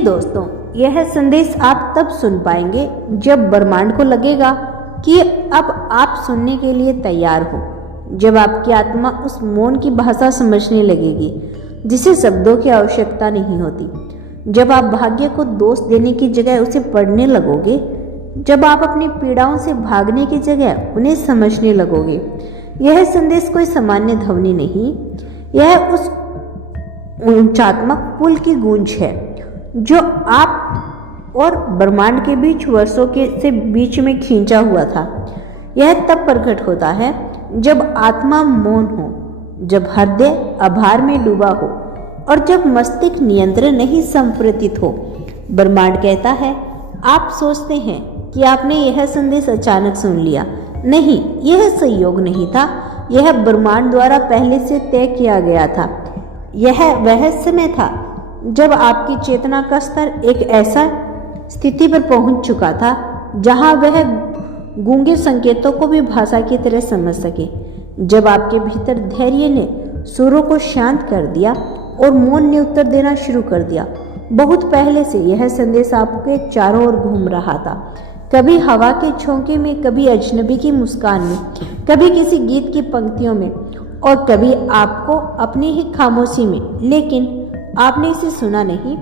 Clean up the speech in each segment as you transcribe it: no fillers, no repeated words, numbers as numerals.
दोस्तों, यह संदेश आप तब सुन पाएंगे जब ब्रह्मांड को लगेगा कि अब आप सुनने के लिए तैयार हो, जब आपकी आत्मा उस मौन की भाषा समझने लगेगी जिसे शब्दों की आवश्यकता नहीं होती, जब आप भाग्य को दोष देने की जगह उसे पढ़ने लगोगे, जब आप अपनी पीड़ाओं से भागने की जगह उन्हें समझने लगोगे। यह संदेश कोई सामान्य ध्वनि नहीं, यह उस ऊंचात्मक पुल की गूंज है जो आप और ब्रह्मांड के बीच वर्षों के से बीच में खींचा हुआ था। यह तब प्रकट होता है जब आत्मा मौन हो, जब हृदय आभार में डूबा हो और जब मस्तिष्क नियंत्रण नहीं संप्रतित हो। ब्रह्मांड कहता है, आप सोचते हैं कि आपने यह संदेश अचानक सुन लिया। नहीं, यह संयोग नहीं था, यह ब्रह्मांड द्वारा पहले से तय किया गया था। यह वह समय था जब आपकी चेतना का स्तर एक ऐसा स्थिति पर पहुंच चुका था जहां वह गूंगे संकेतों को भी भाषा की तरह समझ सके, जब आपके भीतर धैर्य ने सुरों को शांत कर दिया और मौन ने उत्तर देना शुरू कर दिया। बहुत पहले से यह संदेश आपके चारों ओर घूम रहा था, कभी हवा के झोंके में, कभी अजनबी की मुस्कान में, कभी किसी गीत की पंक्तियों में और कभी आपको अपनी ही खामोशी में। लेकिन आपने इसे सुना नहीं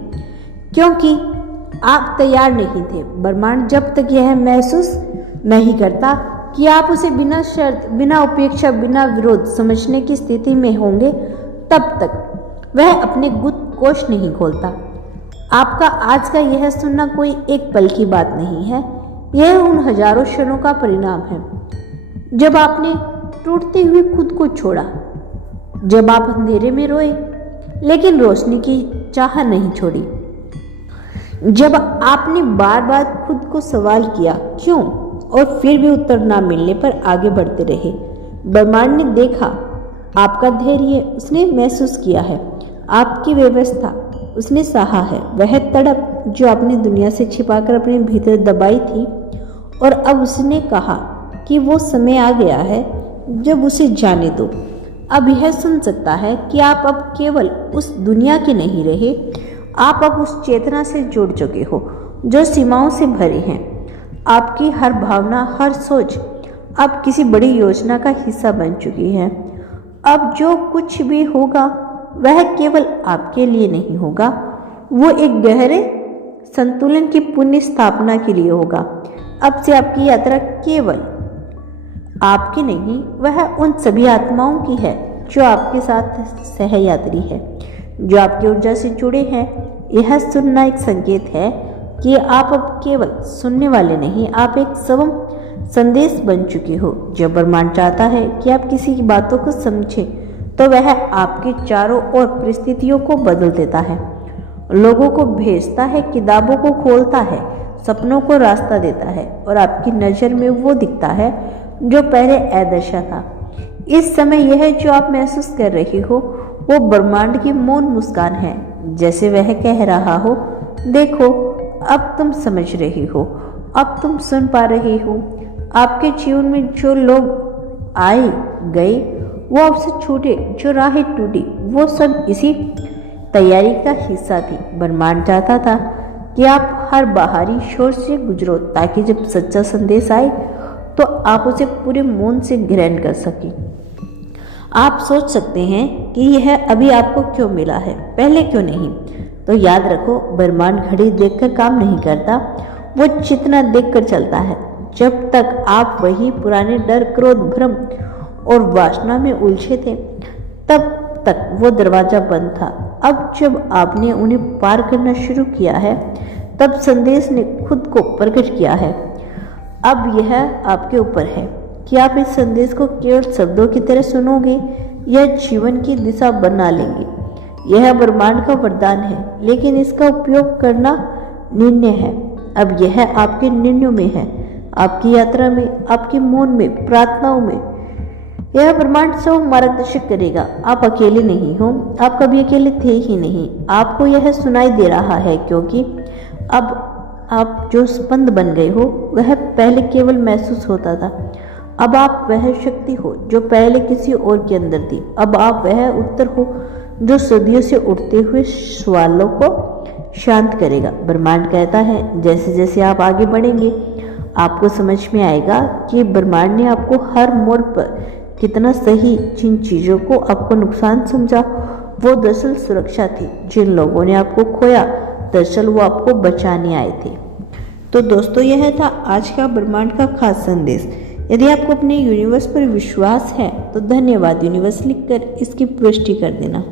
क्योंकि आप तैयार नहीं थे। ब्रह्मांड जब तक यह महसूस नहीं करता कि आप उसे बिना शर्त, बिना उपेक्षा, बिना विरोध समझने की स्थिति में होंगे, तब तक वह अपने गुप्त कोश नहीं खोलता। आपका आज का यह सुनना कोई एक पल की बात नहीं है, यह उन हजारों क्षणों का परिणाम है जब आपने टूटते हुए खुद को छोड़ा, जब आप अंधेरे में रोए लेकिन रोशनी की चाह नहीं छोड़ी, जब आपने बार बार खुद को सवाल किया क्यों, और फिर भी उत्तर ना मिलने पर आगे बढ़ते रहे। ब्रह्मांड ने देखा आपका धैर्य, उसने महसूस किया है आपकी व्यवस्था, उसने सहा है वह तड़प जो आपने दुनिया से छिपाकर अपने भीतर दबाई थी, और अब उसने कहा कि वो समय आ गया है जब उसे जाने दो। अब यह सुन सकता है कि आप अब केवल उस दुनिया के नहीं रहे, आप अब उस चेतना से जुड़ चुके हो जो सीमाओं से भरी है। आपकी हर भावना, हर सोच अब किसी बड़ी योजना का हिस्सा बन चुकी है। अब जो कुछ भी होगा वह केवल आपके लिए नहीं होगा, वो एक गहरे संतुलन की पुण्य स्थापना के लिए होगा। अब से आपकी यात्रा केवल आपकी नहीं, वह उन सभी आत्माओं की है जो आपके साथ सहयात्री है, जो आपकी ऊर्जा से जुड़े हैं। यह सुनना एक संकेत है कि आप अब केवल सुनने वाले नहीं, आप एक स्वयं संदेश बन चुके हो। जब ब्रह्मांड चाहता है कि आप किसी की बातों को समझें, तो वह आपके चारों ओर परिस्थितियों को बदल देता है, लोगों को भेजता है, किताबों को खोलता है, सपनों को रास्ता देता है, और आपकी नज़र में वो दिखता है जो पहले अदृश्य था। इस समय यह जो आप महसूस कर रही हो वो ब्रह्मांड की मौन मुस्कान है, जैसे वह कह रहा हो, देखो अब तुम समझ रही हो, अब तुम सुन पा रही हो। आपके जीवन में जो लोग आए गए, वो आपसे छूटे, जो राहें टूटी, वो सब इसी तैयारी का हिस्सा थी। ब्रह्मांड चाहता था कि आप हर बाहरी शोर से गुजरो ताकि जब सच्चा संदेश आए तो आप उसे पूरे मौन से ग्रहण कर सकें। आप सोच सकते हैं कि यह अभी आपको क्यों मिला है, पहले क्यों नहीं? तो याद रखो, ब्रह्मांड घड़ी देखकर काम नहीं करता, वो चेतना देखकर चलता है। जब तक आप वही पुराने डर, क्रोध, भ्रम और वासना में उलझे थे, तब तक वो दरवाजा बंद था। अब जब आपने उन्हें पार करना शुरू किया है, तब संदेश ने खुद को प्रकट किया है। अब यह आपके ऊपर है कि आप इस संदेश को केवल शब्दों की तरह सुनोगे या जीवन की दिशा बना लेंगे। यह ब्रह्मांड का वरदान है, लेकिन इसका उपयोग करना निर्णय है। अब यह आपके निर्णयों में है, आपकी यात्रा में, आपके मौन में, प्रार्थनाओं में। यह ब्रह्मांड सब मार्गदर्शक करेगा। आप अकेले नहीं हो, आप कभी अकेले थे ही नहीं। आपको यह सुनाई दे रहा है क्योंकि अब आप जो स्पंद बन गए हो वह पहले केवल महसूस होता था। अब आप वह शक्ति हो जो पहले किसी और के अंदर थी। अब आप वह उत्तर हो जो सदियों से उठते हुए सवालों को शांत करेगा। ब्रह्मांड कहता है जैसे जैसे आप आगे बढ़ेंगे आपको समझ में आएगा कि ब्रह्मांड ने आपको हर मोड़ पर कितना सही, जिन चीज़ों को आपको नुकसान समझा वो दरअसल सुरक्षा थी, जिन लोगों ने आपको खोया दरअसल वो आपको बचाने आए थे। तो दोस्तों यह था आज का ब्रह्मांड का खास संदेश। यदि आपको अपने यूनिवर्स पर विश्वास है तो धन्यवाद यूनिवर्स लिखकर इसकी पुष्टि कर देना।